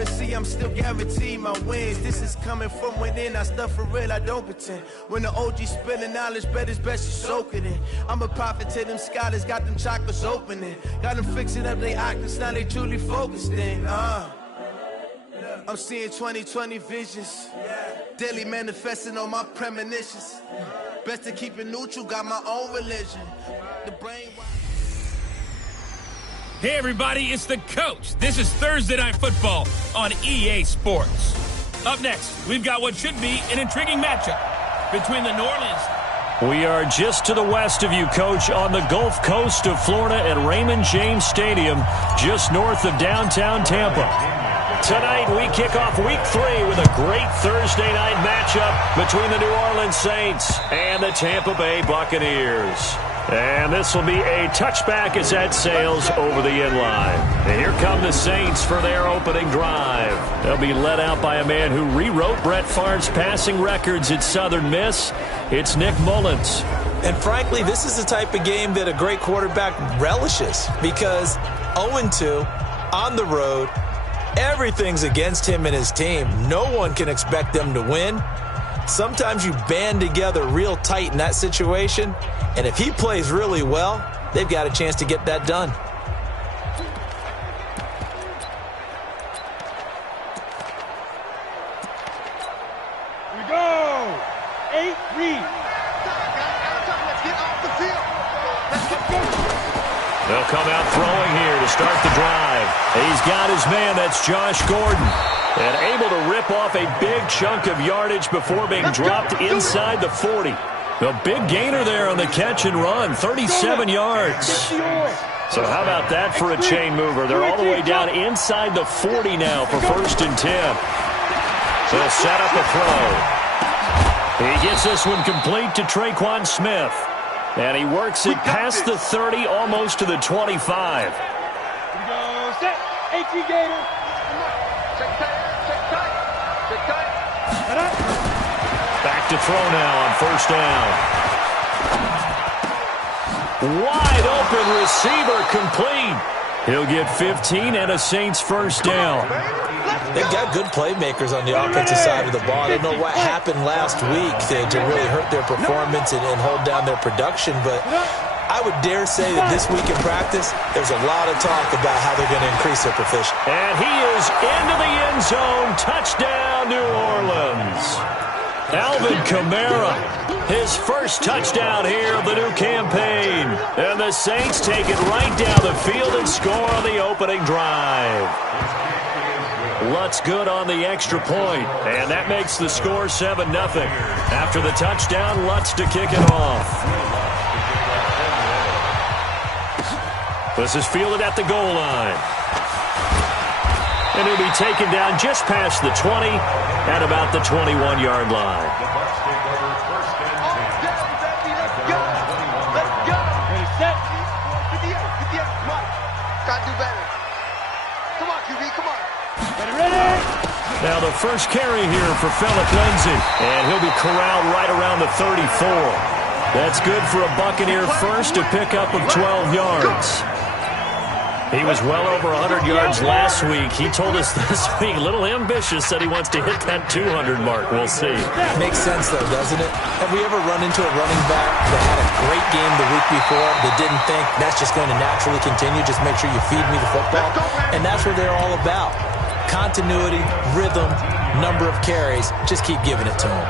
and see, I'm still guaranteed my wins. This is coming from within, I stuff for real, I don't pretend. When the OG spilling knowledge, bet it's best you soak it in. I'm a prophet to them scholars, got them chakras opening. Got them fixing up they octaves, now they truly focused in. I'm seeing 2020 visions, daily manifesting on my premonitions. Best to keep it neutral, got my own religion. The brain. Hey everybody, it's the coach. This is Thursday Night Football on EA Sports. Up next, we've got what should be an intriguing matchup between the New Orleans. We are just to the west of you, Coach, on the Gulf Coast of Florida at Raymond James Stadium, just north of downtown Tampa. Tonight, we kick off Week 3 with a great Thursday night matchup between the New Orleans Saints and the Tampa Bay Buccaneers. And this will be a touchback as that sails over the inline. And here come the Saints for their opening drive. They'll be led out by a man who rewrote Brett Favre's passing records at Southern Miss. It's Nick Mullins. And frankly, this is the type of game that a great quarterback relishes because 0-2 on the road, everything's against him and his team. No one can expect them to win. Sometimes you band together real tight in that situation, and if he plays really well, they've got a chance to get that done. Here we go. 8 read. Let's get off the field. They'll come out throwing here to start the drive. He's got his man. That's Josh Gordon. And able to rip off a big chunk of yardage before being dropped inside the 40. The big gainer there on the catch and run, 37 yards. So how about that for a chain mover? They're all the way down inside the 40 now for 1st and 10. They'll set up a throw. He gets this one complete to Traquan Smith. And he works it past the 30, almost to the 25. Here we go. Set. 18 gainer. Back to throw now on 1st down. Wide open receiver complete. He'll get 15 and a Saints 1st down. They've got good playmakers on the offensive side of the ball. I don't know what happened last week to really hurt their performance and hold down their production, but I would dare say that this week in practice, there's a lot of talk about how they're going to increase their proficiency. And he is into the end zone. Touchdown, New Orleans. Alvin Kamara, his first touchdown here of the new campaign. And the Saints take it right down the field and score on the opening drive. Lutz good on the extra point, and that makes the score 7-0. After the touchdown, Lutz to kick it off. This is fielded at the goal line. And he'll be taken down just past the 20 at about the 21-yard line. Now the first carry here for Phillip Lindsay, and he'll be corralled right around the 34. That's good for a Buccaneer first, a pickup of 12 yards. He was well over 100 yards last week. He told us this week, a little ambitious, that he wants to hit that 200 mark. We'll see. Makes sense, though, doesn't it? Have we ever run into a running back that had a great game the week before that didn't think that's just going to naturally continue, just make sure you feed me the football? And that's what they're all about. Continuity, rhythm, number of carries. Just keep giving it to them.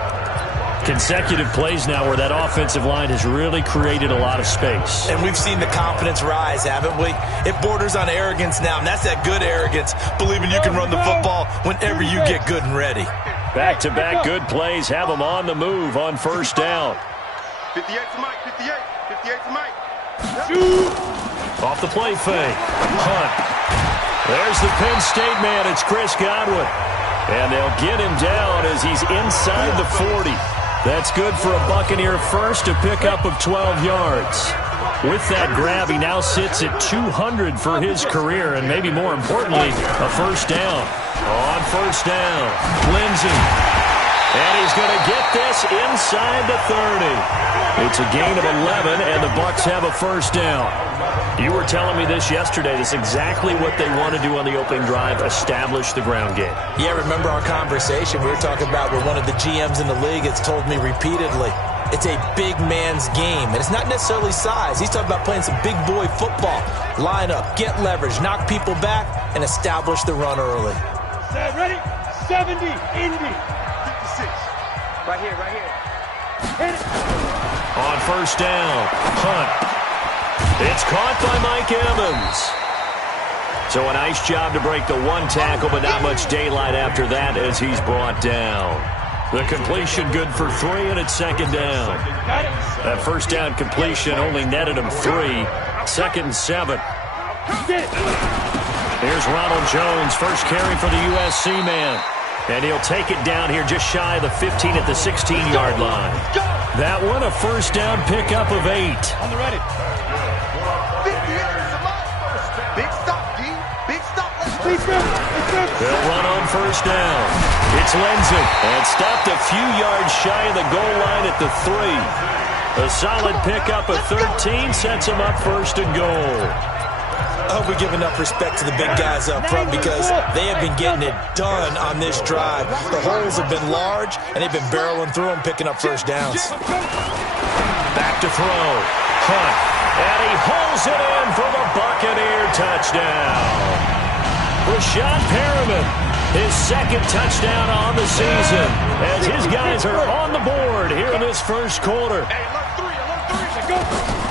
Consecutive plays now where that offensive line has really created a lot of space. And we've seen the confidence rise, haven't we? It borders on arrogance now, and that's that good arrogance, believing you can run the football whenever you get good and ready. Back-to-back good plays have them on the move on 1st down. 58 to Mike, 58 to Mike. Off the play fake. Hunt. There's the Penn State man. It's Chris Godwin. And they'll get him down as he's inside the 40. That's good for a Buccaneer first, a pickup of 12 yards. With that grab, he now sits at 200 for his career, and maybe more importantly, a 1st down. On 1st down, Lindsay. And he's going to get this inside the 30. It's a gain of 11, and the Bucs have a 1st down. You were telling me this yesterday. This is exactly what they want to do on the opening drive, establish the ground game. Yeah, remember our conversation? We were talking about where one of the GMs in the league has told me repeatedly, it's a big man's game. And it's not necessarily size. He's talking about playing some big boy football. Line up, get leverage, knock people back, and establish the run early. Set, ready? 70, Indy. 56. Right here, right here. Hit it. On first down, Hunt. It's caught by Mike Evans. So a nice job to break the one tackle, but not much daylight after that as he's brought down. The completion good for 3, and it's second down. That first down completion only netted him 3. Second and 7. Here's Ronald Jones, first carry for the USC man. And he'll take it down here just shy of the 15 at the 16-yard line. That one a first down pickup of 8. On the ready. 50 yards. Big stop, D. Big stop. Let's go. They'll run on first down. It's Lindsey. And stopped a few yards shy of the goal line at the 3. A solid pickup of 13 sets him up first and goal. I hope we give enough respect to the big guys up front because they have been getting it done on this drive. The holes have been large, and they've been barreling through them, picking up first downs. Back to throw. Hunt. And he holds it in for the Buccaneer touchdown. Rashad Perriman, his second touchdown on the season, as his guys are on the board here in this first quarter.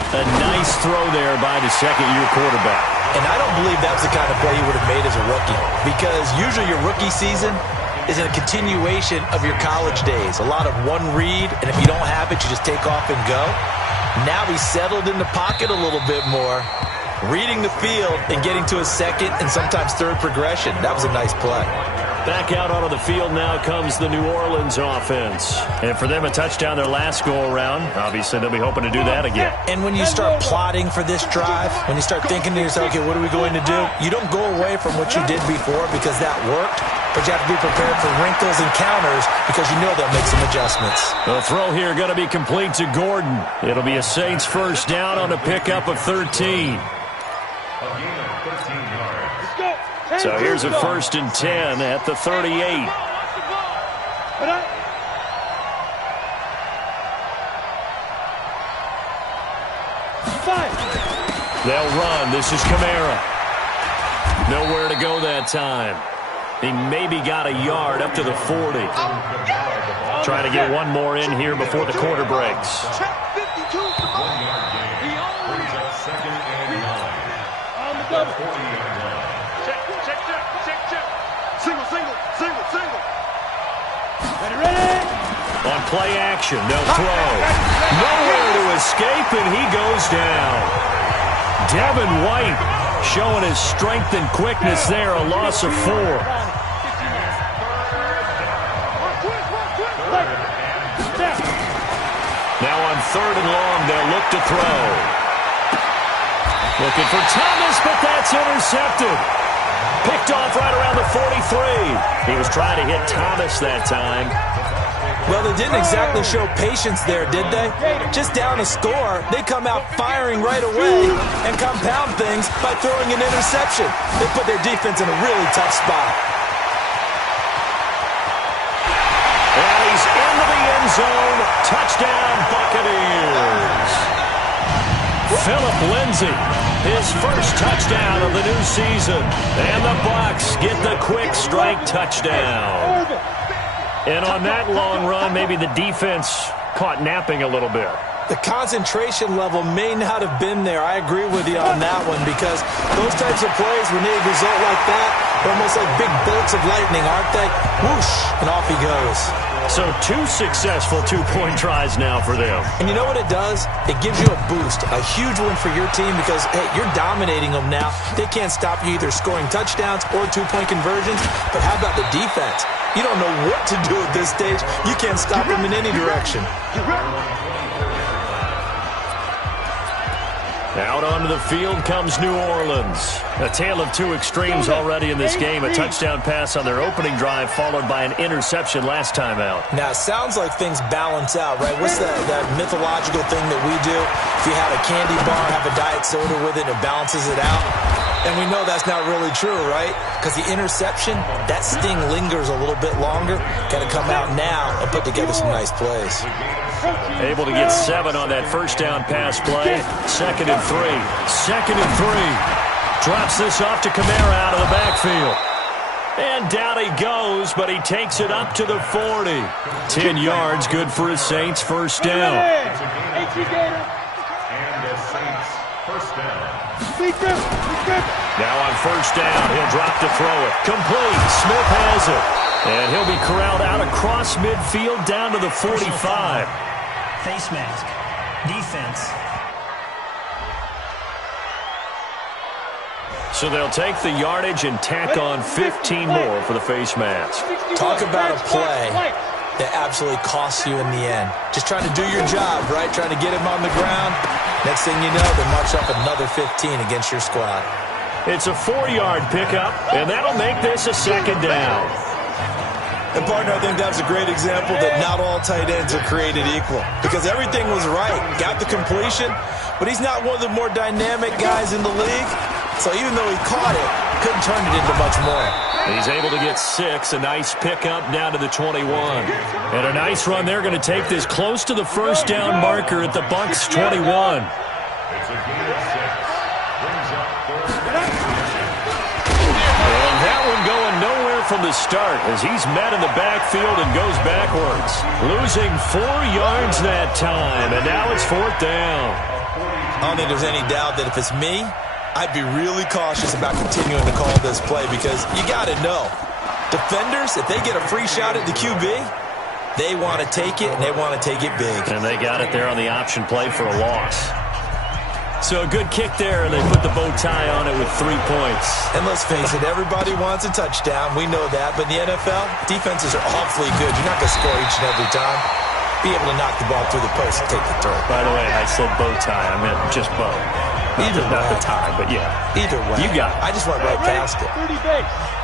A nice throw there by the second-year quarterback. And I don't believe that was the kind of play he would have made as a rookie, because usually your rookie season is in a continuation of your college days. A lot of one read, and if you don't have it, you just take off and go. Now he's settled in the pocket a little bit more, reading the field and getting to his second and sometimes third progression. That was a nice play. Back out onto the field now comes the New Orleans offense. And for them, a touchdown their last go-around. Obviously, they'll be hoping to do that again. And when you start plotting for this drive, when you start thinking to yourself, okay, what are we going to do? You don't go away from what you did before because that worked, but you have to be prepared for wrinkles and counters because you know they'll make some adjustments. The throw here going to be complete to Gordon. It'll be a Saints first down on a pickup of 13. So here's a first and 10 at the 38. They'll run. This is Kamara. Nowhere to go that time. He maybe got a yard up to the 40. Trying to get one more in here before the quarter breaks. On play action, they'll throw. Nowhere to escape, and he goes down. Devin White showing his strength and quickness there, a loss of 4. Now on third and long, they'll look to throw. Looking for Thomas, but that's intercepted. Picked off right around the 43. He was trying to hit Thomas that time. Well, they didn't exactly show patience there, did they? Just down a score, they come out firing right away and compound things by throwing an interception. They put their defense in a really tough spot. And he's into the end zone. Touchdown, Buccaneers. Philip Lindsay, his first touchdown of the new season. And the Bucs get the quick strike touchdown. And on that long run, maybe the defense caught napping a little bit. The concentration level may not have been there. I agree with you on that one because those types of plays, when they result like that, they're almost like big bolts of lightning, aren't they? Whoosh, and off he goes. So 2 successful two-point tries now for them. And you know what it does? It gives you a boost, a huge one for your team because, hey, you're dominating them now. They can't stop you either scoring touchdowns or two-point conversions. But how about the defense? You don't know what to do at this stage. You can't stop them in any direction. Out onto the field comes New Orleans. A tale of two extremes already in this game. A touchdown pass on their opening drive followed by an interception last time out. Now, it sounds like things balance out, right? What's that mythological thing that we do? If you had a candy bar, have a diet soda with it, it balances it out. And we know that's not really true, right? Because the interception, that sting lingers a little bit longer. Got to come out now and put together some nice plays. Able to get 7 on that first down pass play. 2nd and 3. 2nd and 3. Drops this off to Kamara out of the backfield. And down he goes, but he takes it up to the 40. 10 yards, good for his Saints. First down. And the Saints first down. Now on first down, he'll drop to throw it. Complete. Smith has it. And he'll be corralled out across midfield down to the 45. Face mask. Defense. So they'll take the yardage and tack on 15 more for the face mask. Talk about a play that absolutely costs you in the end. Just trying to do your job, right? Trying to get him on the ground. Next thing you know, they march up another 15 against your squad. It's a 4-yard pickup, and that'll make this a second down. And, partner, I think that's a great example that not all tight ends are created equal. Because everything was right. Got the completion, but he's not one of the more dynamic guys in the league. So even though he caught it, couldn't turn it into much more. He's able to get 6. A nice pickup down to the 21. And a nice run there, going to take this close to the first down marker at the Bucs 21. It's a gain of 6. Brings up third. And that one going nowhere from the start as he's met in the backfield and goes backwards. Losing 4 yards that time, and now it's 4th down. I don't think there's any doubt that if it's me, I'd be really cautious about continuing to call this play because you got to know, defenders, if they get a free shot at the QB, they want to take it, and they want to take it big. And they got it there on the option play for a loss. So a good kick there, and they put the bow tie on it with 3 points. And let's face it, everybody wants a touchdown. We know that. But in the NFL, defenses are awfully good. You're not going to score each and every time. Be able to knock the ball through the post and take the throw. By the way, I said bow tie. I meant just bow. Not the tie, but yeah. Either way. You got it. I just went right past it.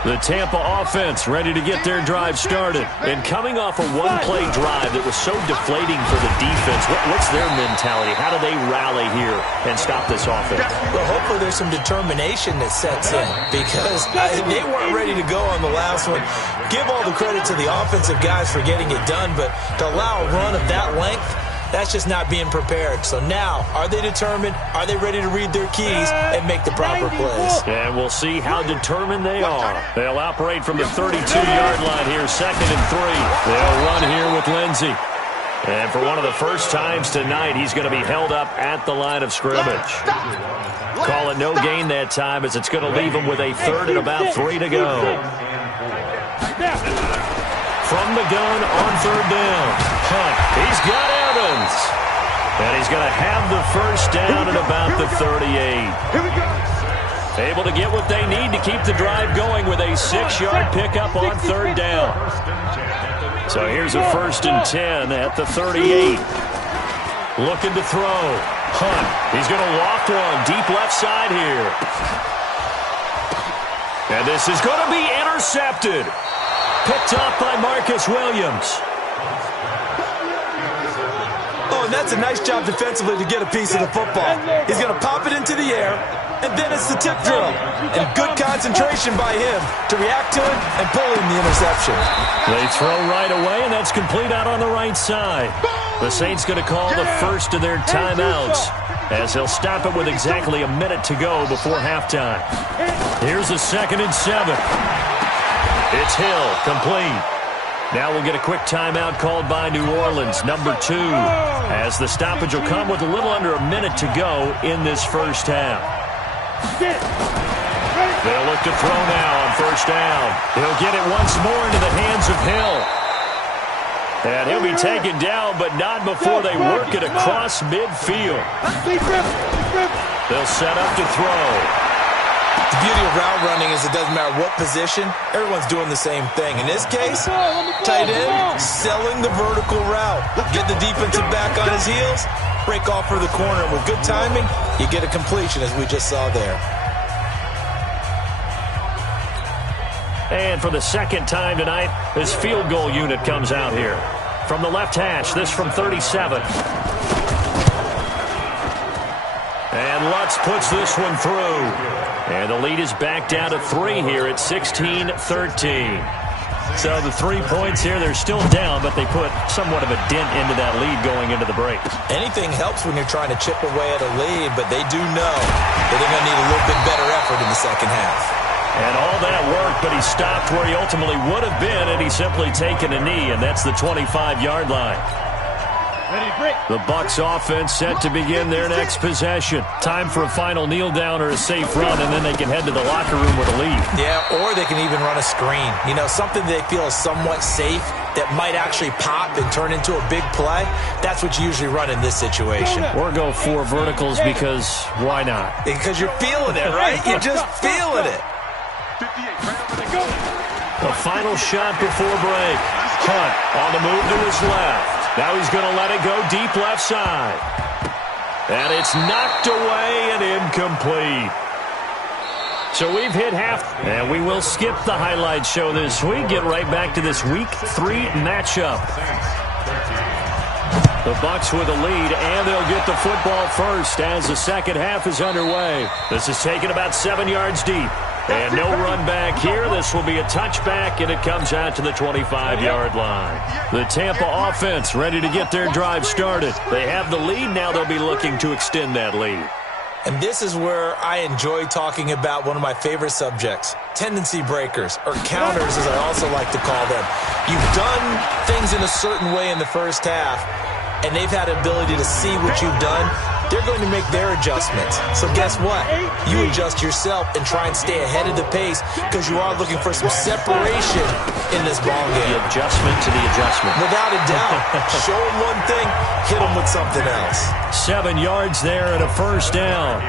The Tampa offense ready to get their drive started. And coming off a one-play drive that was so deflating for the defense, what's their mentality? How do they rally here and stop this offense? Well, hopefully there's some determination that sets in because they weren't ready to go on the last one. Give all the credit to the offensive guys for getting it done, but to allow a run of that length, that's just not being prepared. So now, are they determined? Are they ready to read their keys and make the proper plays? And we'll see how determined they are. They'll operate from the 32-yard line here, 2nd and 3. They'll run here with Lindsey. And for one of the first times tonight, he's going to be held up at the line of scrimmage. Call it no gain that time as it's going to leave him with a 3rd and about 3 to go. From the gun on 3rd down. Hunt. He's got Evans. And he's going to have the first down at about the 38. Able to get what they need to keep the drive going with a 6-yard pickup on 3rd down. So here's a 1st and 10 at the 38. Looking to throw. Hunt. He's going to loft one deep left side here. And this is going to be intercepted. Picked off by Marcus Williams. Oh, and that's a nice job defensively to get a piece of the football. He's going to pop it into the air, and then it's the tip drill. And good concentration by him to react to it and pull in the interception. They throw right away, and that's complete out on the right side. The Saints going to call the first of their timeouts as they'll stop it with exactly a minute to go before halftime. Here's a 2nd and 7. It's Hill, complete. Now we'll get a quick timeout called by New Orleans, number 2, as the stoppage will come with a little under a minute to go in this first half. They'll look to throw now on first down. He'll get it once more into the hands of Hill. And he'll be taken down, but not before they work it across midfield. They'll set up to throw. The beauty of route running is it doesn't matter what position, everyone's doing the same thing. In this case, tight end, selling the vertical route. Get the defensive back on his heels, break off for the corner. And with good timing, you get a completion, as we just saw there. And for the second time tonight, this field goal unit comes out here. From the left hash, this from 37. And Lutz puts this one through. And the lead is back down to 3 here at 16-13. So the 3 points here, they're still down, but they put somewhat of a dent into that lead going into the break. Anything helps when you're trying to chip away at a lead, but they do know that they're going to need a little bit better effort in the second half. And all that worked, but he stopped where he ultimately would have been, and he's simply taken a knee, and that's the 25-yard line. The Bucs offense set to begin their next possession. Time for a final kneel down or a safe run, and then they can head to the locker room with a lead. Yeah, or they can even run a screen. You know, something they feel is somewhat safe that might actually pop and turn into a big play. That's what you usually run in this situation. Or go 4 verticals because why not? Because you're feeling it, right? You're just feeling it. The final shot before break. Hunt on the move to his left. Now he's going to let it go deep left side. And it's knocked away and incomplete. So we've hit half, and we will skip the highlight show this week. Get right back to this Week 3 matchup. The Bucs with a lead, and they'll get the football first as the second half is underway. This is taken about 7 yards deep. And no run back here. This will be a touchback, and it comes out to the 25-yard line. The Tampa offense ready to get their drive started. They have the lead. Now they'll be looking to extend that lead. And this is where I enjoy talking about one of my favorite subjects, tendency breakers, or counters as I also like to call them. You've done things in a certain way in the first half, and they've had the ability to see what you've done. They're going to make their adjustments. So guess what? You adjust yourself and try and stay ahead of the pace because you are looking for some separation in this ball game. The adjustment to the adjustment. Without a doubt. Show them one thing, hit them with something else. 7 yards there and a first down.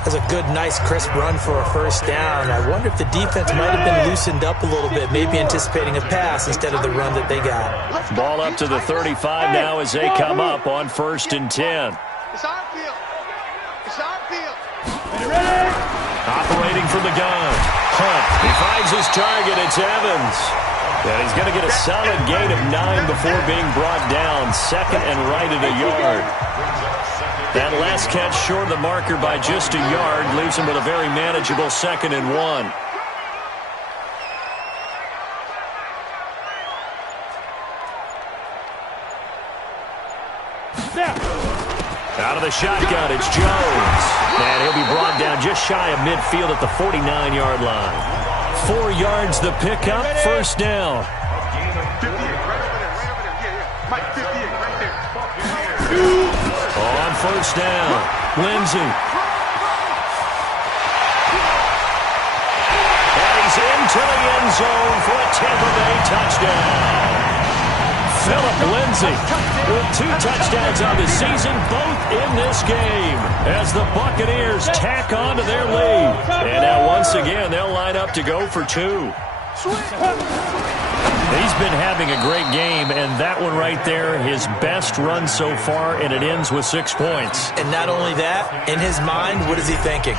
That's a good, nice, crisp run for a first down. I wonder if the defense might have been loosened up a little bit, maybe anticipating a pass instead of the run that they got. Ball up to the 35 now as they come up on 1st and 10. It's our field. It's our field. Operating from the gun. Hunt. He finds his target. It's Evans. And he's going to get a solid gain of 9 before being brought down. Second and right at a yard. That last catch short of the marker by just a yard leaves him with a very manageable 2nd and 1. Out of the shotgun, it's Jones. And he'll be brought down just shy of midfield at the 49-yard line. 4 yards the pickup, first down. On first down, Lindsey. And he's into the end zone for a Tampa Bay touchdown. Phillip Lindsay with 2 touchdowns on the season, both in this game, as the Buccaneers tack on to their lead. And now once again, they'll line up to go for 2. He's been having a great game, and that one right there, his best run so far, and it ends with 6 points. And not only that, in his mind, what is he thinking?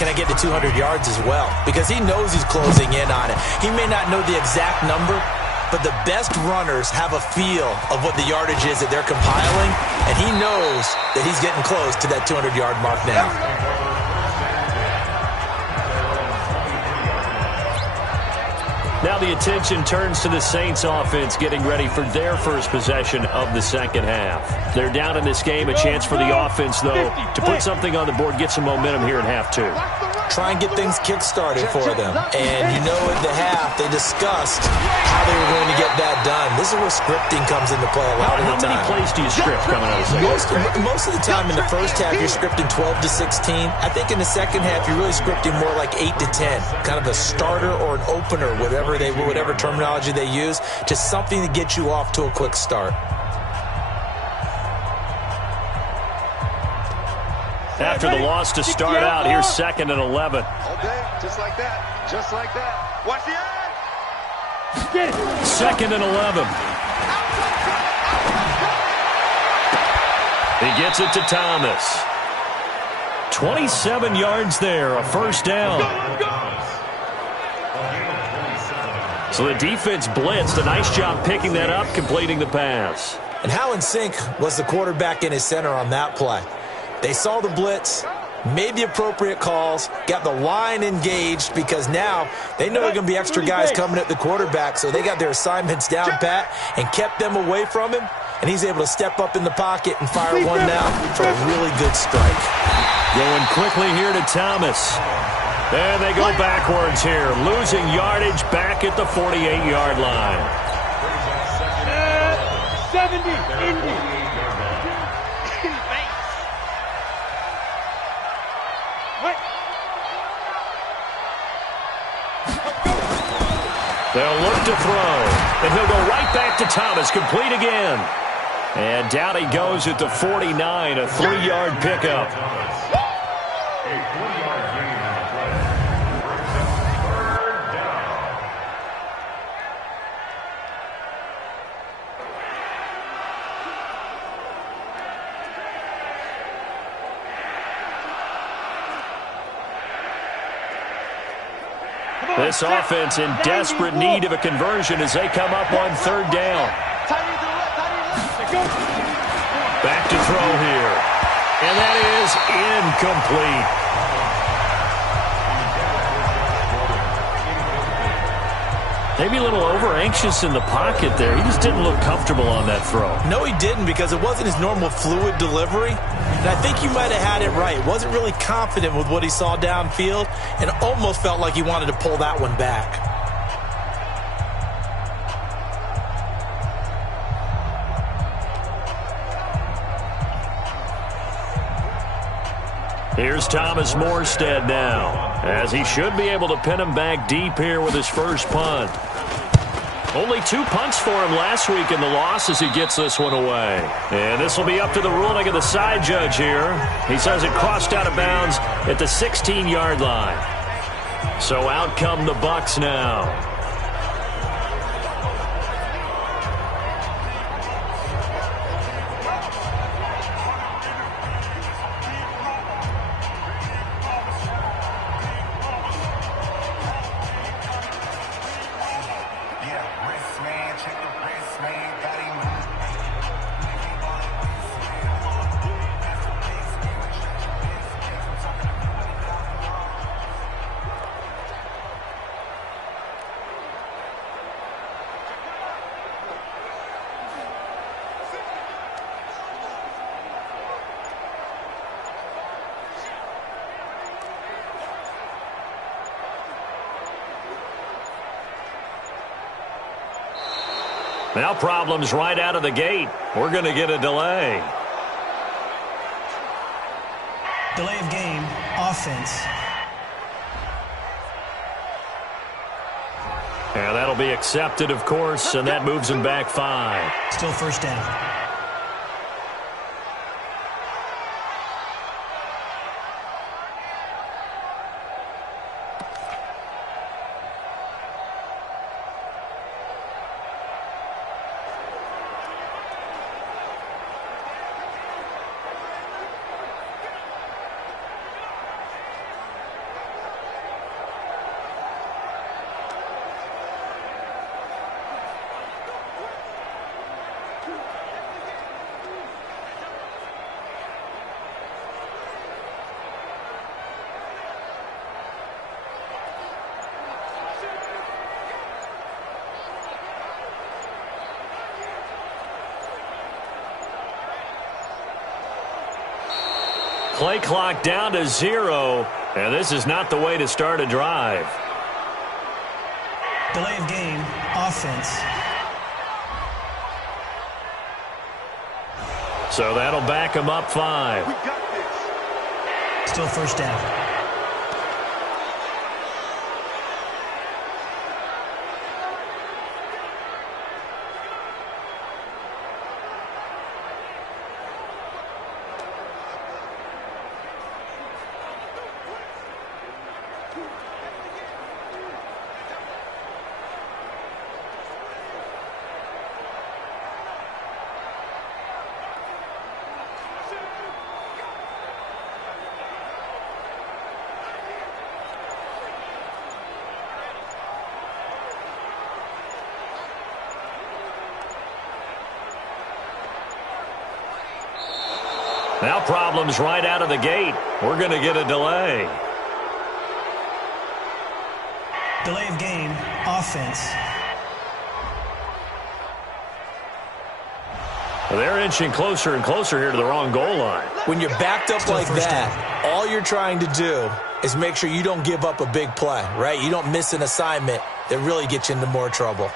Can I get to 200 yards as well? Because he knows he's closing in on it. He may not know the exact number, but the best runners have a feel of what the yardage is that they're compiling, and he knows that he's getting close to that 200-yard mark now. Now the attention turns to the Saints offense getting ready for their first possession of the second half. They're down in this game, a chance for the offense, though, to put something on the board, get some momentum here in half 2. Try and get things kick-started for them. And you know at the half, they discussed how they were going to get that done. This is where scripting comes into play a lot of the time. How many plays do you script coming out of the second half? Most of the time in the first half, you're scripting 12 to 16. I think in the second half, you're really scripting more like 8 to 10. Kind of a starter or an opener, whatever terminology they use. Just something to get you off to a quick start. after the loss to start out. Here's 2nd and 11. All day, just like that. Just like that. Watch the edge. 2nd and 11. He gets it to Thomas. 27 yards there, a first down. So the defense blitzed. A nice job picking that up, completing the pass. And how in sync was the quarterback and his center on that play? They saw the blitz, made the appropriate calls, got the line engaged because now they know there are going to be extra guys coming at the quarterback, so they got their assignments down pat and kept them away from him, and he's able to step up in the pocket and fire one now for a really good strike. Going quickly here to Thomas. And they go backwards here, losing yardage back at the 48-yard line. 70, Indy. They'll look to throw, and he'll go right back to Thomas, complete again. And down he goes at the 49, a 3-yard pickup. This offense in desperate need of a conversion as they come up on 3rd down. Back to throw here. And that is incomplete. Maybe a little over-anxious in the pocket there. He just didn't look comfortable on that throw. No, he didn't, because it wasn't his normal fluid delivery. And I think you might have had it right. Wasn't really confident with what he saw downfield and almost felt like he wanted to pull that one back. Here's Thomas Morstead now, as he should be able to pin him back deep here with his first punt. Only 2 punts for him last week in the loss as he gets this one away. And this will be up to the ruling of the side judge here. He says it crossed out of bounds at the 16-yard line. So out come the Bucs now. Now problems right out of the gate. We're going to get a delay. Delay of game, offense. And that'll be accepted, of course, and that moves him back 5. Still first down. Play clock down to 0, and this is not the way to start a drive. Delay of game, offense. So that'll back him up 5. We got this. Still first down. Now problems right out of the gate. We're going to get a delay. Delay of game, offense. They're inching closer and closer here to the wrong goal line. When you're backed up like that, all you're trying to do is make sure you don't give up a big play, right? You don't miss an assignment that really gets you into more trouble.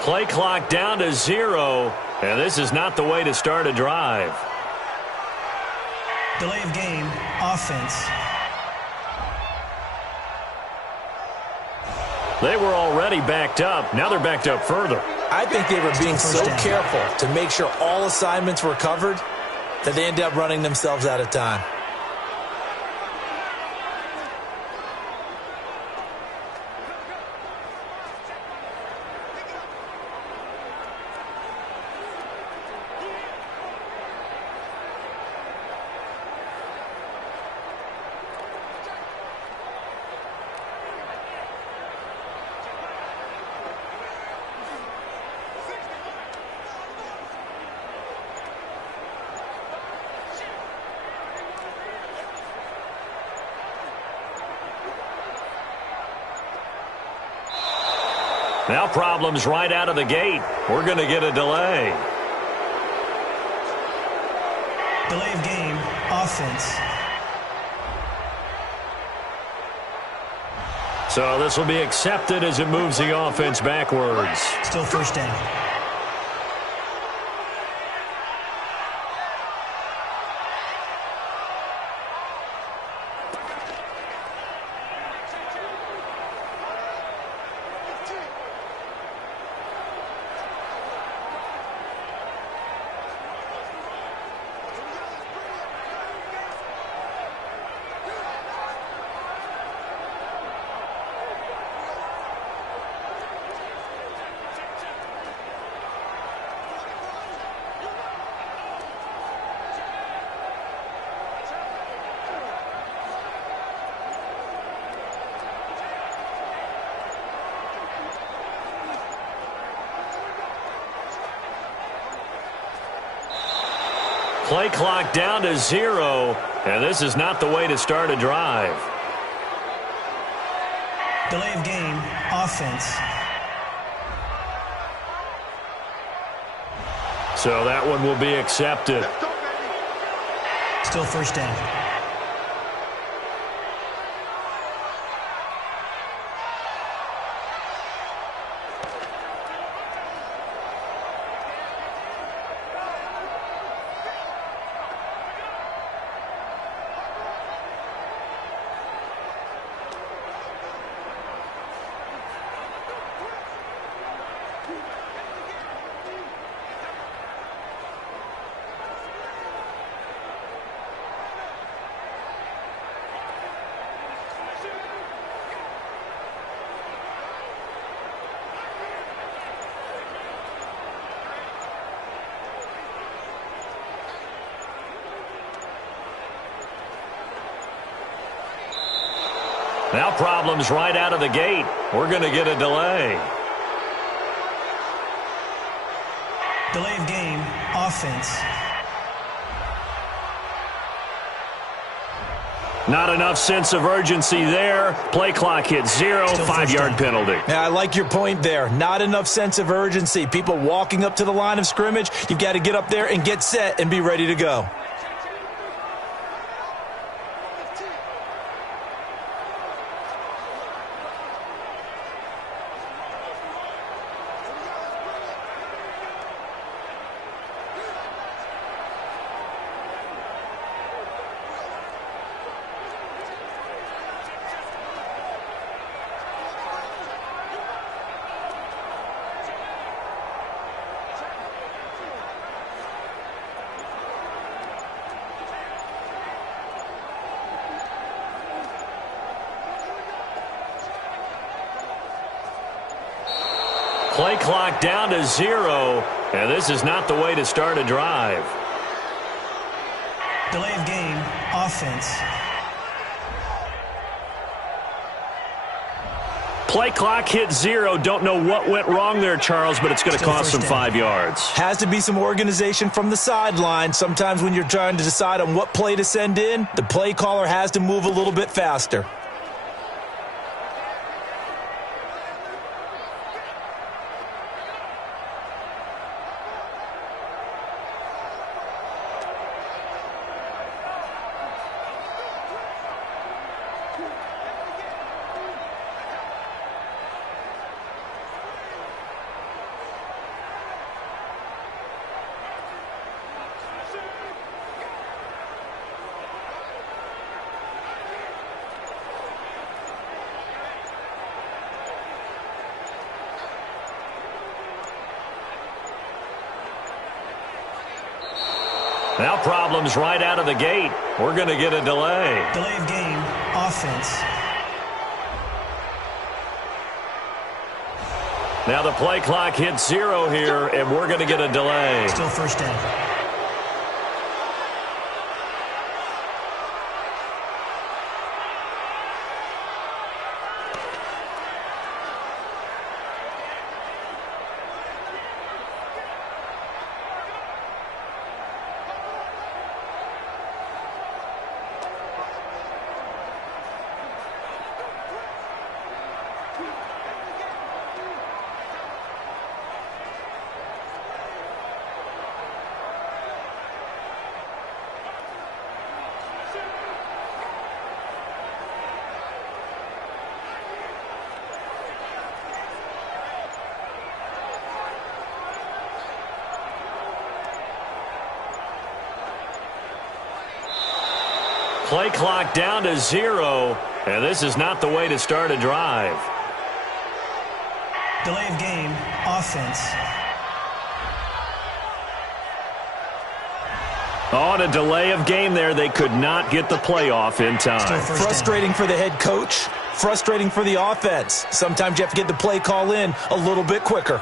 Play clock down to 0, and this is not the way to start a drive. Delay of game, offense. They were already backed up. Now they're backed up further. I think they were being so careful to make sure all assignments were covered that they ended up running themselves out of time. Now problems right out of the gate. We're going to get a delay. Delay of game, offense. So this will be accepted as it moves the offense backwards. Still first down. Play clock down to 0, and this is not the way to start a drive. Delay of game, offense. So that one will be accepted. Still first down. Now problems right out of the gate. We're going to get a delay. Delay of game, offense. Not enough sense of urgency there. Play clock hit 0, 5-yard penalty. Yeah, I like your point there. Not enough sense of urgency. People walking up to the line of scrimmage. You've got to get up there and get set and be ready to go. Play clock down to 0, and this is not the way to start a drive. Delay of game, offense. Play clock hit 0. Don't know what went wrong there, Charles, but it's going to cost them 5 yards. Has to be some organization from the sideline. Sometimes when you're trying to decide on what play to send in, the play caller has to move a little bit faster. Now problems right out of the gate. We're going to get a delay. Delay of game, offense. Now the play clock hits 0 here, and we're going to get a delay. Still first down. Play clock down to 0, and this is not the way to start a drive. Delay of game, offense. On a delay of game there, they could not get the play off in time. Frustrating for the head coach, frustrating for the offense. Sometimes you have to get the play call in a little bit quicker.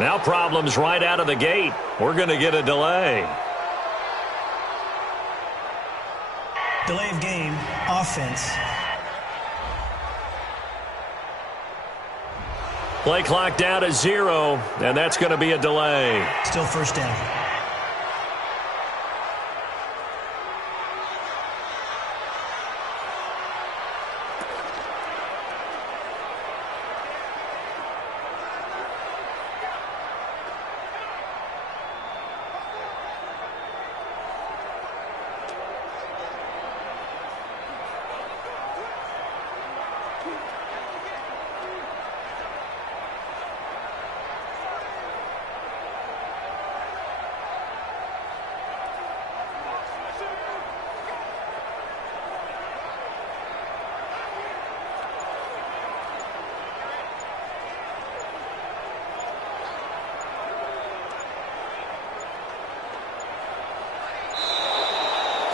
Now problems right out of the gate. We're going to get a delay. Delay of game, offense. Play clock down to 0, and that's going to be a delay. Still first down.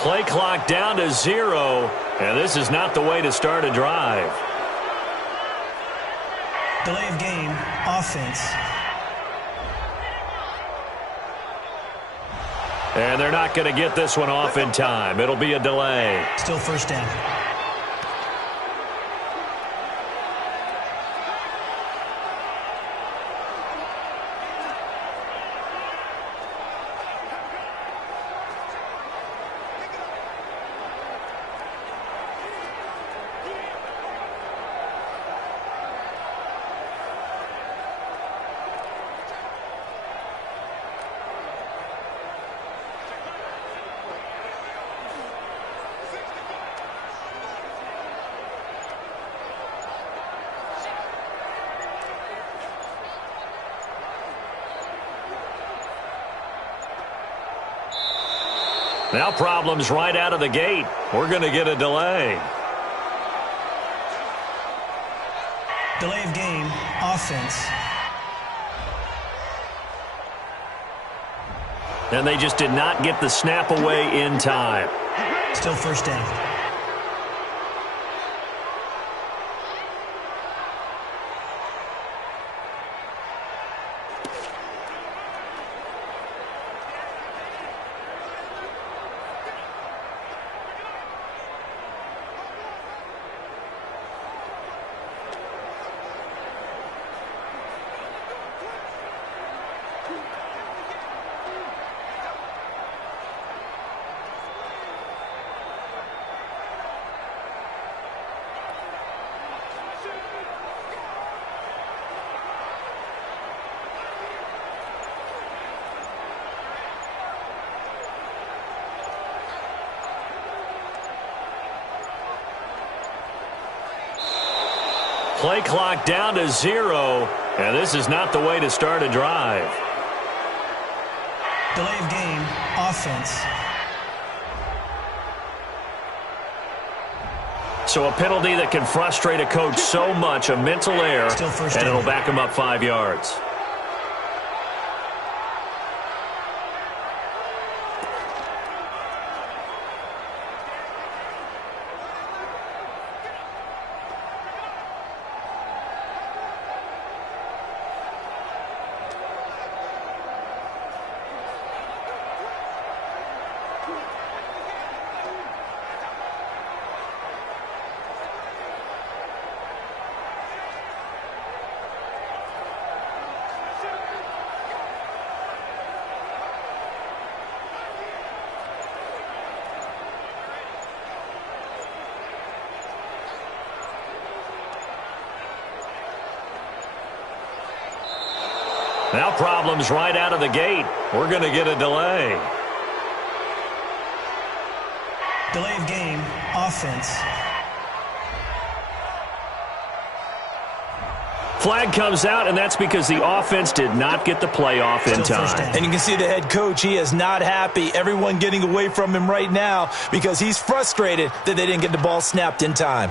Play clock down to 0, and this is not the way to start a drive. Delay of game, offense. And they're not going to get this one off in time. It'll be a delay. Still first down. Now problems right out of the gate. We're going to get a delay. Delay of game, offense. And they just did not get the snap away in time. Still first down. Play clock down to 0, and this is not the way to start a drive. Delay of game, offense. So a penalty that can frustrate a coach so much, a mental error, Still first and down. it'll back him up 5 yards. Now problems right out of the gate. We're going to get a delay. Delay of game, offense. Flag comes out, and that's because the offense did not get the play off in Still first time. down. And you can see the head coach, he is not happy. Everyone getting away from him right now because he's frustrated that they didn't get the ball snapped in time.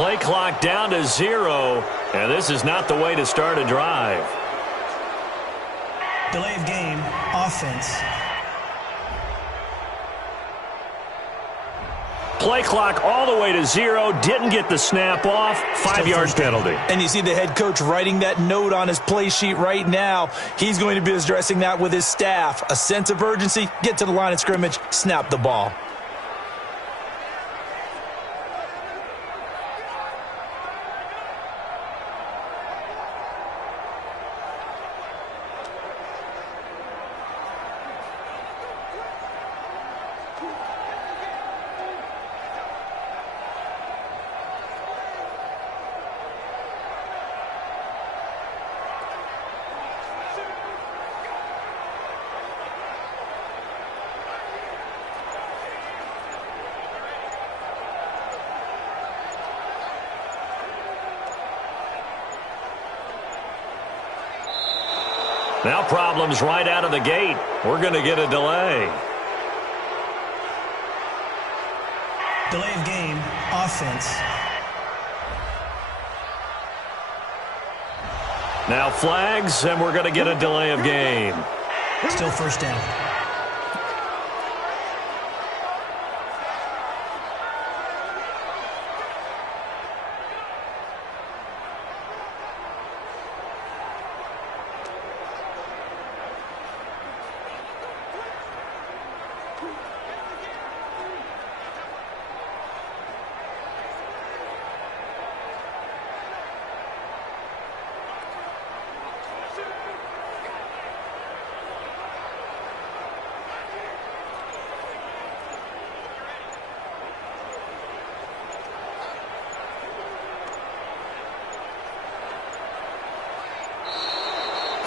Play clock down to 0, and this is not the way to start a drive. Delay of game, offense. Play clock all the way to 0, didn't get the snap off, 5-yard penalty. And you see the head coach writing that note on his play sheet right now. He's going to be addressing that with his staff. A sense of urgency, get to the line of scrimmage, snap the ball. Now problems right out of the gate. We're going to get a delay. Delay of game, offense. Now flags, and we're going to get a delay of game. Still first down.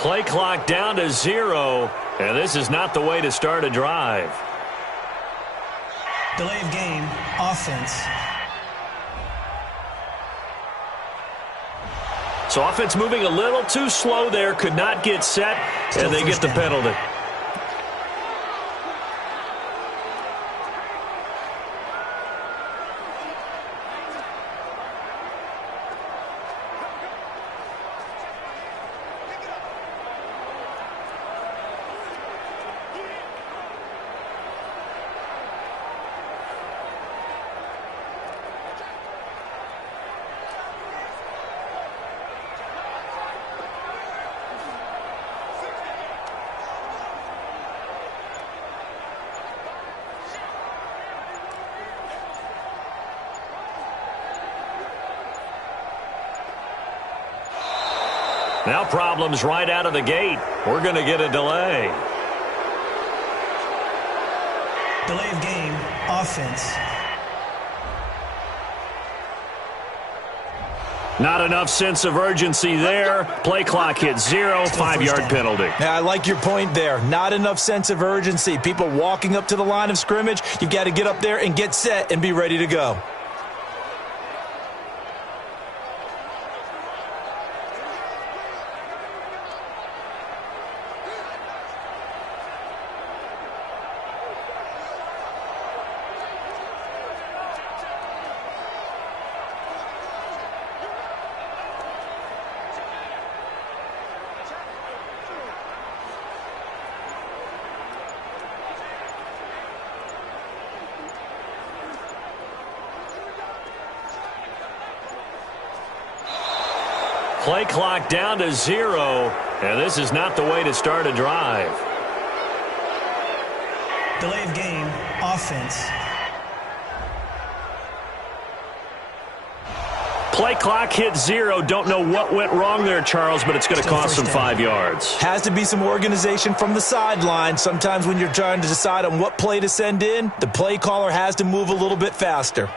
Play clock down to 0, and this is not the way to start a drive. Delay of game, offense. So offense moving a little too slow there, could not get set, and they get the penalty. Now problems right out of the gate. We're going to get a delay. Delay of game, offense. Not enough sense of urgency there. Play clock hits 0, 5-yard penalty. Yeah, I like your point there. Not enough sense of urgency. People walking up to the line of scrimmage, you got to get up there and get set and be ready to go. Play clock down to 0, and this is not the way to start a drive. Delay of game, offense. Play clock hit 0. Don't know what went wrong there, Charles, but it's going to cost them 5 yards. Has to be some organization from the sideline. Sometimes when you're trying to decide on what play to send in, the play caller has to move a little bit faster.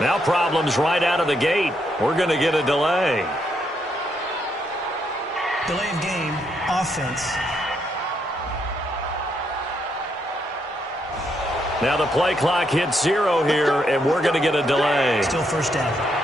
Now problems right out of the gate. We're going to get a delay. Delay of game, offense. Now the play clock hits 0 here, and we're going to get a delay. Still first down.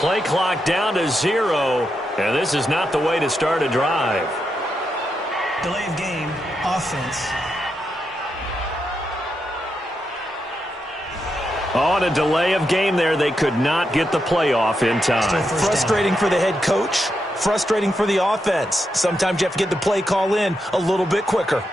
Play clock down to 0, and this is not the way to start a drive. Delay of game, offense. On a delay of game there, they could not get the playoff in time. Frustrating for the head coach, frustrating for the offense. Sometimes you have to get the play call in a little bit quicker.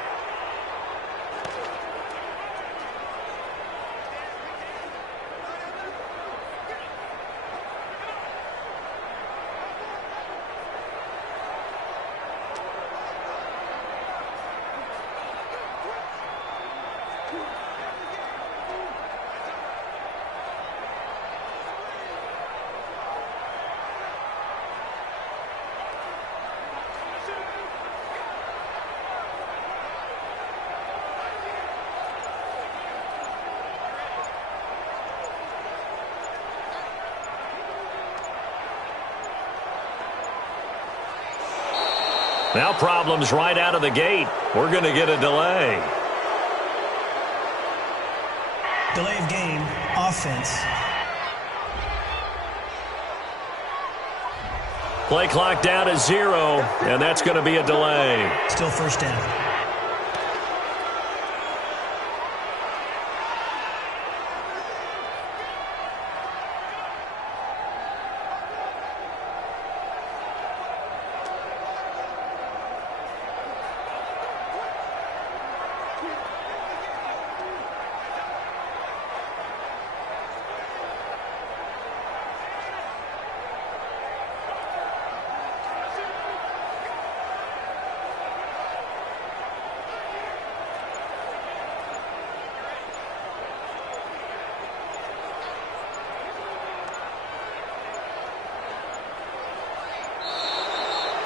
Now problems right out of the gate. We're going to get a delay. Delay of game, offense. Play clock down to 0, and that's going to be a delay. Still first down.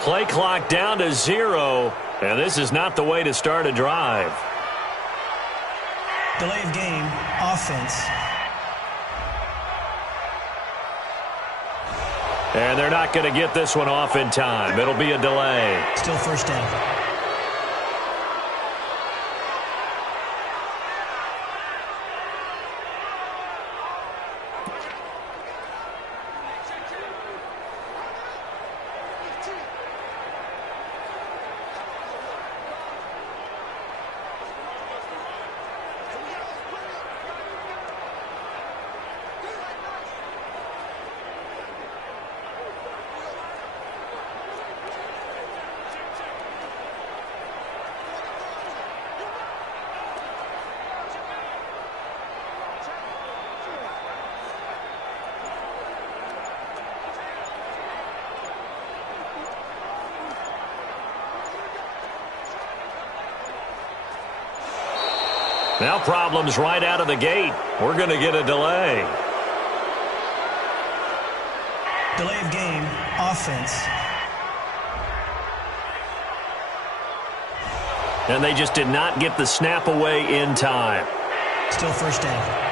Play clock down to 0, and this is not the way to start a drive. Delay of game, offense. And they're not going to get this one off in time. It'll be a delay. Still first down. Now problems right out of the gate. We're going to get a delay. Delay of game, offense. And they just did not get the snap away in time. Still first down.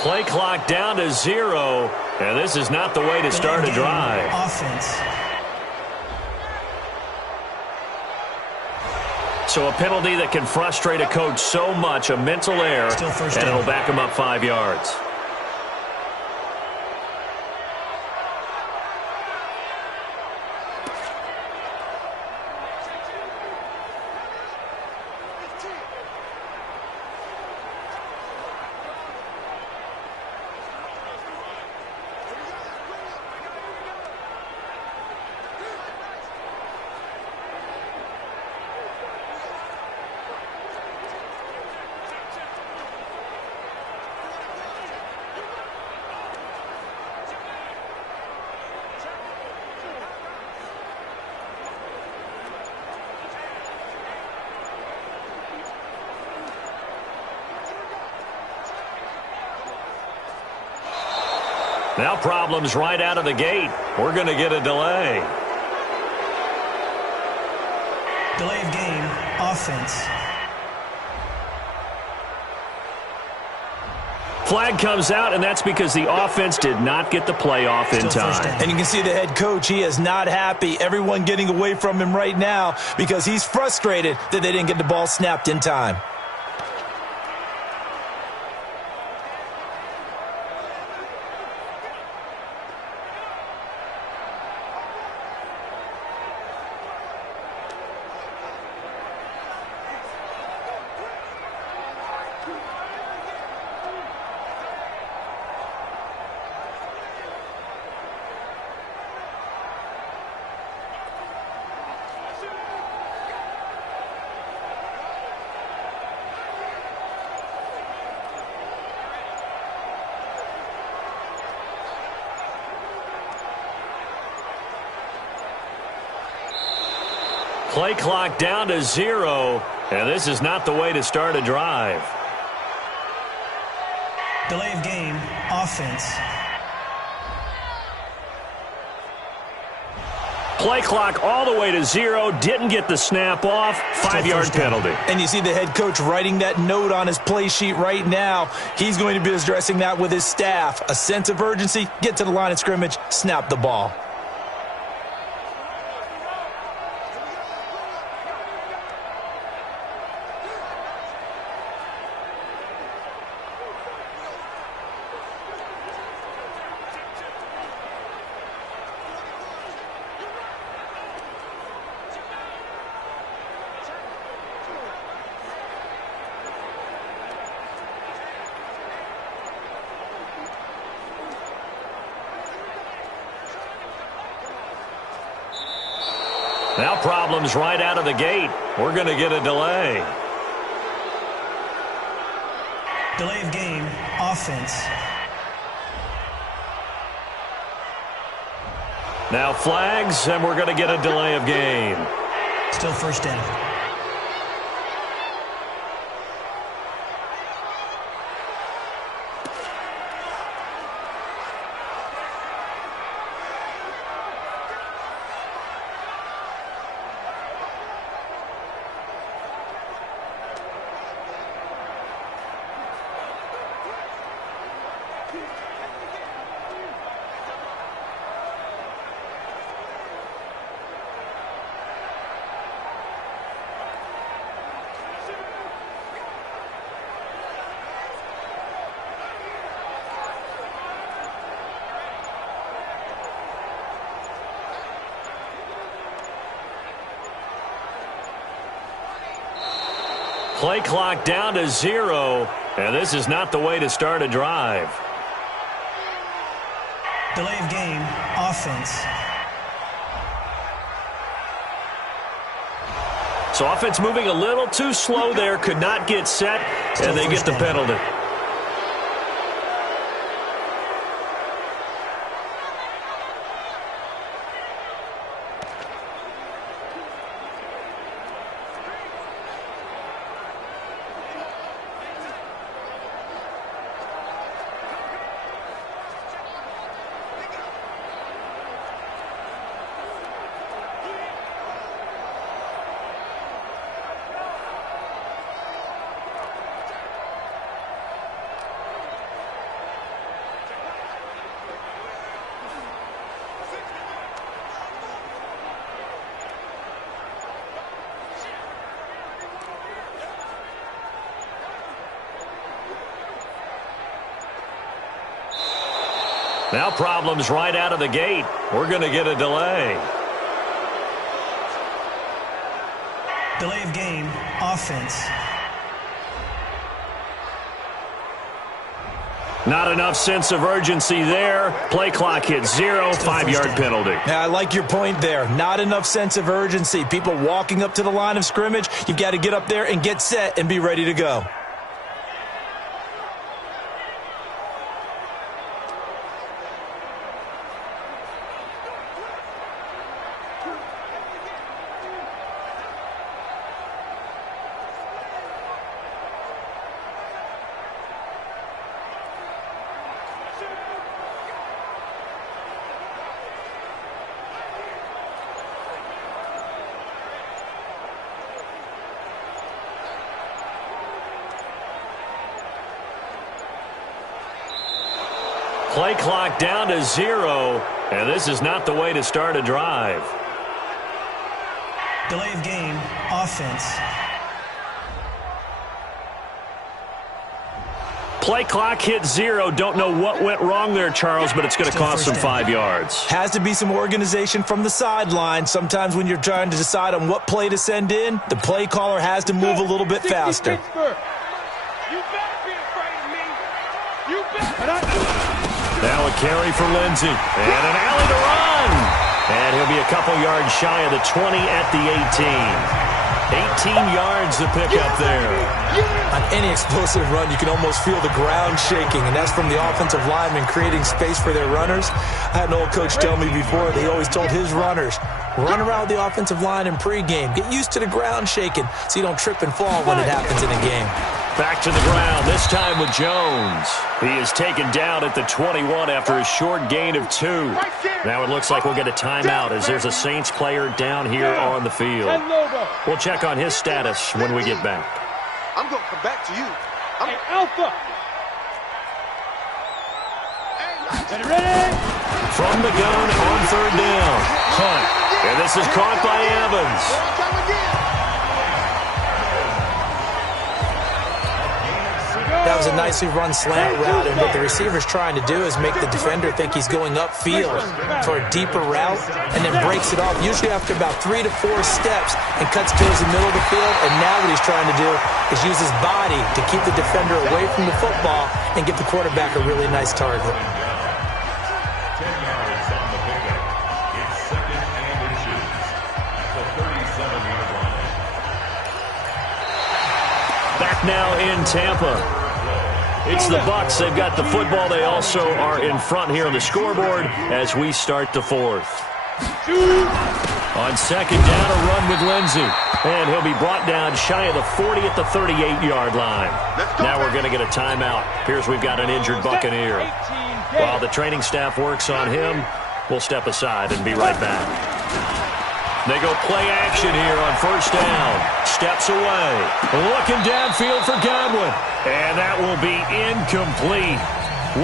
Play clock down to 0, and this is not the way to start a drive. Offense. So a penalty that can frustrate a coach so much, a mental error, and it'll back him up 5 yards. Now problems right out of the gate. We're going to get a delay. Delay of game, offense. Flag comes out, and that's because the offense did not get the play off in time. And you can see the head coach, he is not happy. Everyone getting away from him right now because he's frustrated that they didn't get the ball snapped in time. Play clock down to 0, and this is not the way to start a drive. Delay of game, offense. Play clock all the way to 0, didn't get the snap off, 5-yard penalty. And you see the head coach writing that note on his play sheet right now. He's going to be addressing that with his staff. A sense of urgency, get to the line of scrimmage, snap the ball. Now problems right out of the gate. We're going to get a delay. Delay of game, offense. Now flags, and we're going to get a delay of game. Still first down. Play clock down to 0, and this is not the way to start a drive. Delay of game, offense. So offense moving a little too slow there, could not get set, and they get the penalty. Now problems right out of the gate. We're going to get a delay. Delay of game, offense. Not enough sense of urgency there. Play clock hits 0, 5-yard penalty. Yeah, I like your point there. Not enough sense of urgency. People walking up to the line of scrimmage, you've got to get up there and get set and be ready to go. Play clock down to 0, and this is not the way to start a drive. Delay of game, offense. Play clock hit 0. Don't know what went wrong there, Charles, but it's going to cost them 5 yards. Has to be some organization from the sideline. Sometimes when you're trying to decide on what play to send in, the play caller has to move a little bit faster. You better be afraid of me. You better. Now a carry for Lindsey. And an alley to run. And he'll be a couple yards shy of the 20 at the 18. 18 yards to pick up there. On any explosive run, you can almost feel the ground shaking, and that's from the offensive linemen creating space for their runners. I had an old coach tell me before that he always told his runners, run around the offensive line in pregame. Get used to the ground shaking so you don't trip and fall when it happens in a game. Back to the ground, this time with Jones. He is taken down at the 21 after a short gain of 2. Now it looks like we'll get a timeout as there's a Saints player down here on the field. We'll check on his status when we get back. I'm going to come back to you. Hey, Alpha. Ready? From the gun on 3rd down. Hunt. And this is caught by Evans. That was a nicely run slant route, and what the receiver's trying to do is make the defender think he's going upfield for a deeper route, and then breaks it off, usually after about 3 to 4 steps, and cuts towards the middle of the field. And now what he's trying to do is use his body to keep the defender away from the football and give the quarterback a really nice target. Back now in Tampa. It's the Bucs. They've got the football. They also are in front here on the scoreboard as we start the 4th. On 2nd down, a run with Lindsey. And he'll be brought down shy of the 40 at the 38-yard line. Now we're going to get a timeout. Here's we've got an injured Buccaneer. While the training staff works on him, we'll step aside and be right back. They go play action here on 1st down. Steps away. Looking downfield for Godwin. And that will be incomplete.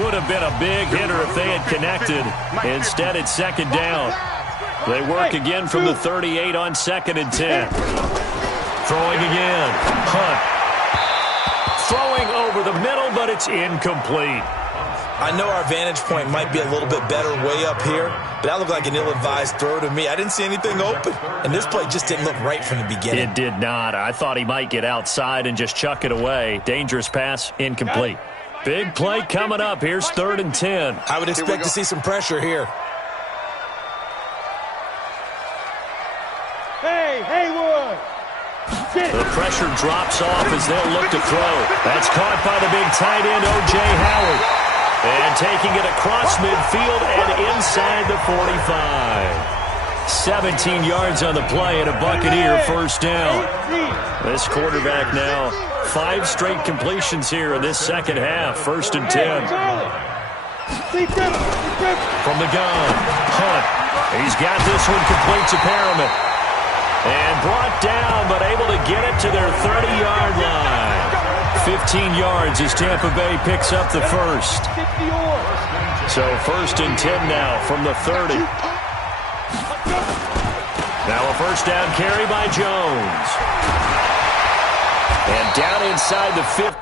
Would have been a big hitter if they had connected. Instead, it's 2nd down. They work again from the 38 on 2nd and 10. Throwing again. Hunt. Throwing over the middle, but it's incomplete. I know our vantage point might be a little bit better way up here, but that looked like an ill-advised throw to me. I didn't see anything open, and this play just didn't look right from the beginning. It did not. I thought he might get outside and just chuck it away. Dangerous pass, incomplete. Big play coming up. Here's 3rd and 10. I would expect to see some pressure here. Hey, Haywood. The pressure drops off as they'll look to throw. That's caught by the big tight end, O.J. Howard. And taking it across midfield and inside the 45. 17 yards on the play and a Buccaneer 1st down. This quarterback now 5 straight completions here in this 2nd half. 1st and 10. From the gun, Hunt. He's got this one complete to Perriman. And brought down, but able to get it to their 30-yard line. 15 yards as Tampa Bay picks up the 1st. So 1st and 10 now from the 30. Now a 1st down carry by Jones. And down inside the 50.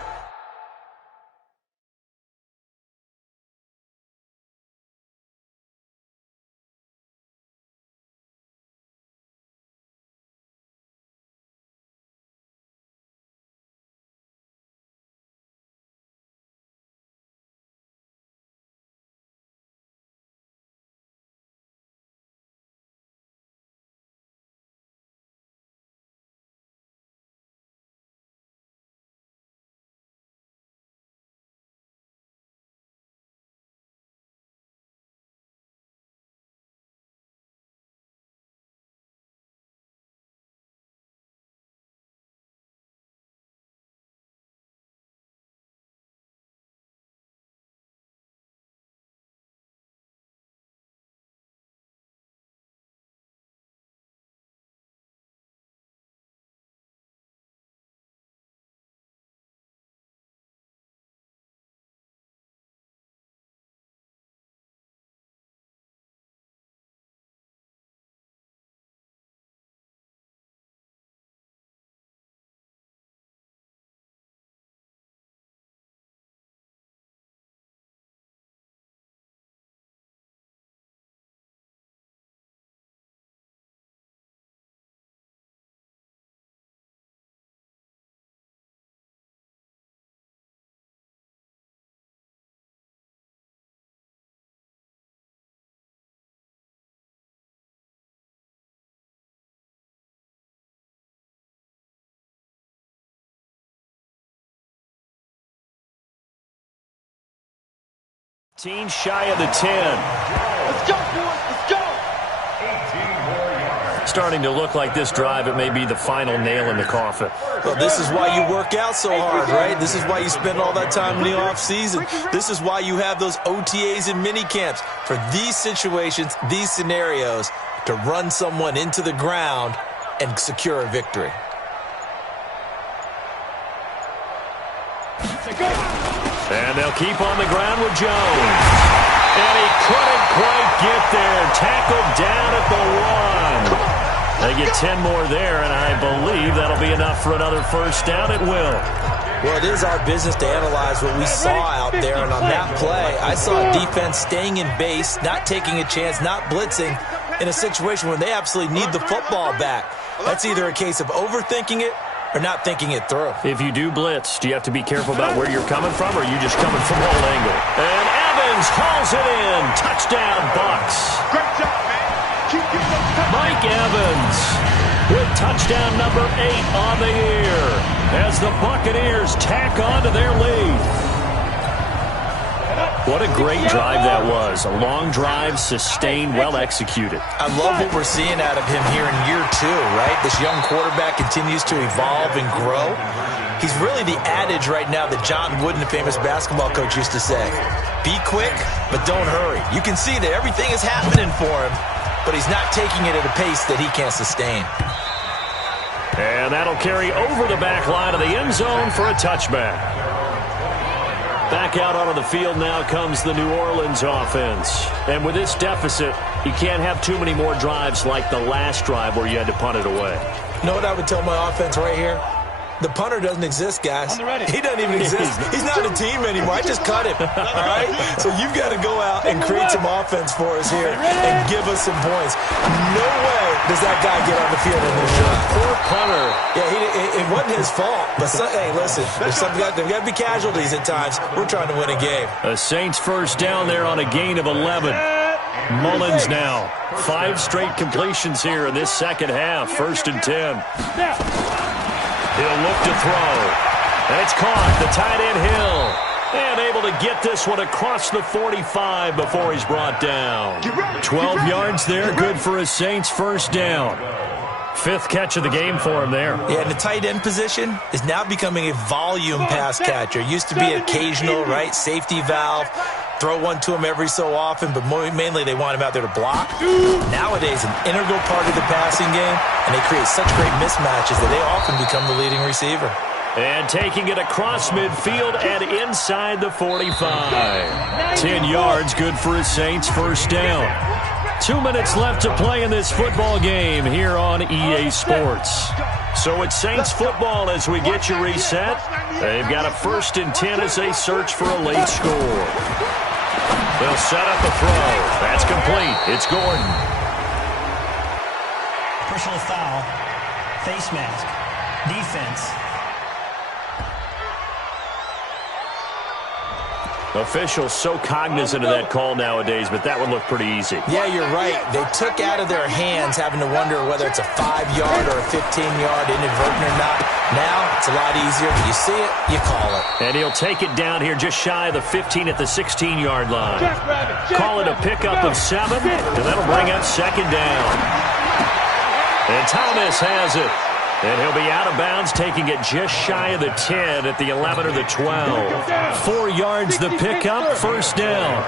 15 shy of the 10. Let's go, boys. Let's go. Starting to look like this drive, it may be the final nail in the coffin. Well, this is why you work out so hard, right? This is why you spend all that time in the offseason. This is why you have those OTAs and mini camps for these situations, these scenarios, to run someone into the ground and secure a victory. And they'll keep on the ground with Jones. And he couldn't quite get there. Tackled down at the 1. They get 10 more there, and I believe that'll be enough for another first down. It will. Well, it is our business to analyze what we saw out there, and on that play, I saw defense staying in base, not taking a chance, not blitzing, in a situation where they absolutely need the football back. That's either a case of overthinking it or not thinking it through. If you do blitz, do you have to be careful about where you're coming from, or are you just coming from all angle? And Evans hauls it in. Touchdown, Bucks. Great job, man. Keep getting those touchdowns. Mike Evans with touchdown number 8 on the year as the Buccaneers tack on to their lead. What a great drive that was. A long drive, sustained, well executed. I love what we're seeing out of him here in year 2, right? This young quarterback continues to evolve and grow. He's really the adage right now that John Wooden, the famous basketball coach, used to say. Be quick, but don't hurry. You can see that everything is happening for him, but he's not taking it at a pace that he can't sustain. And that'll carry over the back line of the end zone for a touchback. Back out onto the field now comes the New Orleans offense. And with this deficit, you can't have too many more drives like the last drive where you had to punt it away. You know what I would tell my offense right here? The punter doesn't exist, guys. He doesn't even exist. He's not a team anymore. I just cut him. All right? So you've got to go out and create some offense for us here and give us some points. No way does that guy get on the field in this drive. Poor punter. Yeah, it wasn't his fault. But, hey, listen, there's got to be casualties at times. We're trying to win a game. A Saints first down there on a gain of 11. Mullins now. 5 straight completions here in this second half. 1st and 10. He'll look to throw. And it's caught. The tight end Hill. And able to get this one across the 45 before he's brought down. 12 yards there. Good for a Saints first down. 5th catch of the game for him there. Yeah, and the tight end position is now becoming a volume pass catcher. Used to be occasional, right? Safety valve. Throw one to him every so often, but mainly they want him out there to block. Nowadays, an integral part of the passing game, and they create such great mismatches that they often become the leading receiver. And taking it across midfield and inside the 45. 10 yards, good for a Saints first down. 2 minutes left to play in this football game here on EA Sports. So it's Saints football as we get you reset. They've got a 1st and 10 as they search for a late score. They'll set up a throw. That's complete. It's Gordon. Personal foul. Face mask. Defense. Officials so cognizant of that call nowadays, but that one looked pretty easy. Yeah, you're right. They took out of their hands having to wonder whether it's a 5-yard or a 15-yard inadvertent or not. Now, it's a lot easier. You see it, you call it. And he'll take it down here just shy of the 15 at the 16-yard line. Call it a pickup of 7, and that'll bring up 2nd down. And Thomas has it. And he'll be out of bounds, taking it just shy of the 10 at the 11 or the 12. 4 yards the pickup, first down.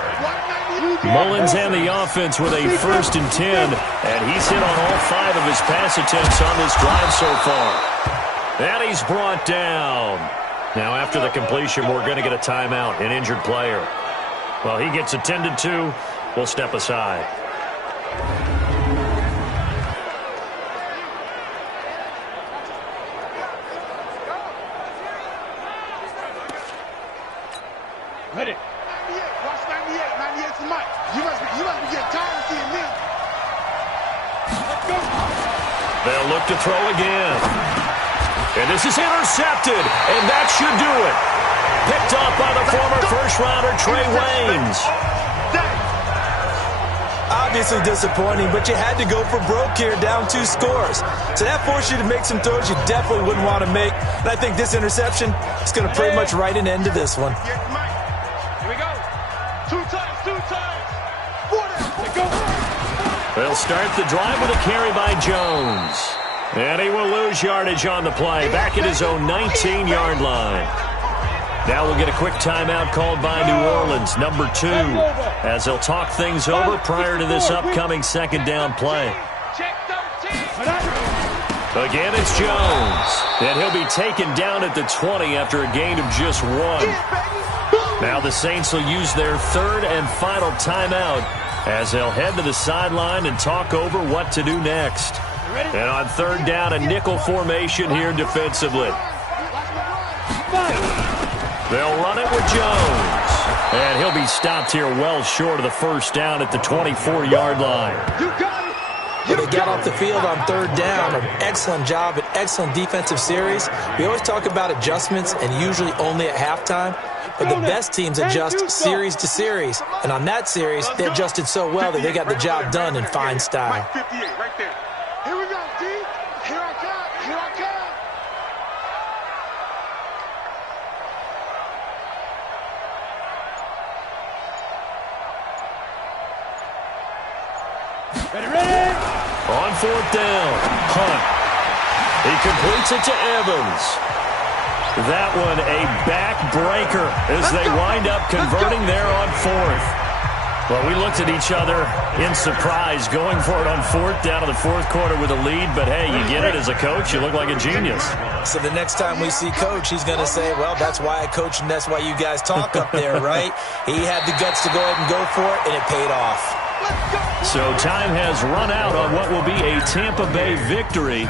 Mullins and the offense with a 1st and 10. And he's hit on all 5 of his pass attempts on this drive so far. And he's brought down. Now after the completion, we're going to get a timeout, an injured player. Well, he gets attended to. We'll step aside. Ready. 98. Watch 98. 98's the mic. You must be getting tired of seeing me. Let's go. They'll look to throw again. And this is intercepted. And that should do it. Picked off by the former first-rounder Trey Waynes. Obviously disappointing, but you had to go for broke here, down 2 scores. So that forced you to make some throws you definitely wouldn't want to make. And I think this interception is going to pretty much write an end to this one. Here we go. 2 times. They'll start the drive with a carry by Jones. And he will lose yardage on the play, back at his own 19-yard line. Now we'll get a quick timeout called by New Orleans, number 2, as they'll talk things over prior to this upcoming second down play. Again, it's Jones, and he'll be taken down at the 20 after a gain of just 1. Now the Saints will use their third and final timeout as they'll head to the sideline and talk over what to do next. And on third down, a nickel formation here defensively. They'll run it with Jones. And he'll be stopped here well short of the first down at the 24-yard line. Well, they got off the field on third down. An excellent job, an excellent defensive series. We always talk about adjustments and usually only at halftime. But the best teams adjust series to series. And on that series, they adjusted so well that they got the job done in fine style. Here we go, D. Here I come. Here I come. Ready? On fourth down, Hunt. He completes it to Evans. That one a backbreaker as they wind up converting there on fourth. Well, we looked at each other in surprise going for it on fourth down in the fourth quarter with a lead. But, hey, you get it as a coach. You look like a genius. So the next time we see Coach, he's going to say, well, that's why I coach and that's why you guys talk up there, right? He had the guts to go ahead and go for it, and it paid off. So time has run out on what will be a Tampa Bay victory